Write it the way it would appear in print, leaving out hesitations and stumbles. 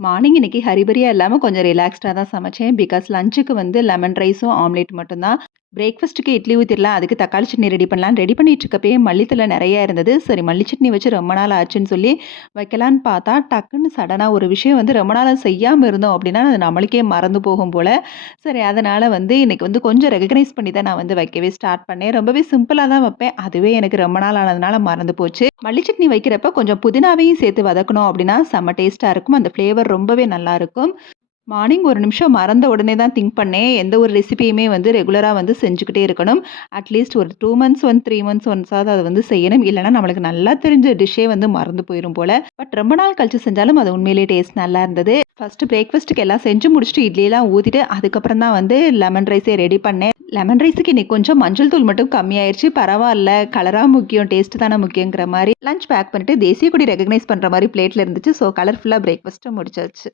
Morning இன்னைக்கு ஹரிபரியா இல்லாம கொஞ்சம் ரிலாக்ஸ்டா தான் சமைச்சேன். பிகாஸ் லஞ்சுக்கு வந்து லெமன் ரைஸும், ஆம்லேட் மட்டும் தான். பிரேக்ஃபாஸ்ட்டுக்கு இட்லி ஊத்திரலாம். அதுக்கு தக்காளி சட்னி ரெடி பண்ணலான்னு ரெடி பண்ணிட்டு இருக்கப்பயே மல்லித்தழ நெறைய இருந்தது. சரி மல்லி சட்னி வச்சு ரொம்ப நாள் ஆச்சுன்னு சொல்லி வைக்கலான்னு பார்த்தா, டக்குன்னு சடனா ஒரு விஷயம் வந்து ரொம்ப நாளா செய்யாம இருந்தோம் அப்டின்னா, அது நம்மளுக்கே மறந்து போகும் போல. சரி அதனால வந்து இன்னைக்கு வந்து கொஞ்சம் ரெகக்னைஸ் பண்ணி தான் நான் வந்து வைக்கவே ஸ்டார்ட் பண்ணேன். ரொம்பவே சிம்பிளா தான் வைப்பேன். அதுவே எனக்கு ரொம்ப நாள் ஆனதுனால மறந்து போச்சு. மல்லி சட்னி வைக்கிறப்ப கொஞ்சம் புதினாவையும் சேர்த்து வதக்கணும் அப்டின்னா, செம்ம டேஸ்ட்டா இருக்கும். அந்த ஃப்ளேவர் ரொம்பவே நல்லாருக்கும். மார்னிங் ஒரு நிமிஷம் மறந்த உடனே தான் திங்க் பண்ணேன். எந்த ஒரு ரெசிபியுமே வந்து ரெகுலரா வந்து செஞ்சுக்கிட்டே இருக்கணும். அட்லீஸ்ட் ஒரு 2 மந்த்ஸ் 3 மந்த்ஸ் ஒன்ஸாவது அத வந்து செய்யணும். இல்லன்னா நம்மளுக்கு நல்லா தெரிஞ்ச டிஷ்ஷே வந்து மறந்து போயிரும் போல. பட் ரொம்ப நாள் கழிச்சு செஞ்சாலும் அது உண்மையிலேயே டேஸ்ட் நல்லா இருந்தது. ஃபர்ஸ்ட்டு பிரேக்ஃபாஸ்ட்டுக்கு எல்லாம் செஞ்சு முடிச்சுட்டு இட்லியெல்லாம் ஊத்திட்டு, அதுக்கப்புறம் தான் வந்து லெமன் ரைஸே ரெடி பண்ணேன். லெமன் ரைஸுக்கு இன்னைக்கு கொஞ்சம் மஞ்சள் தூள் மட்டும் கம்மியாயிருச்சு. பரவால்ல. கலரா முக்கியம், டேஸ்ட் தானே முக்கியங்கிற மாரி லஞ்ச் பேக் பண்ணிட்டு தேசிய கொடி ரெகக்னைஸ் பண்ற மாரி பிளேட்ல இருந்துச்சு. ஸோ கலர்ஃபுல்லா பிரேக்ஃபாஸ்ட்ட முடிச்சாச்சு.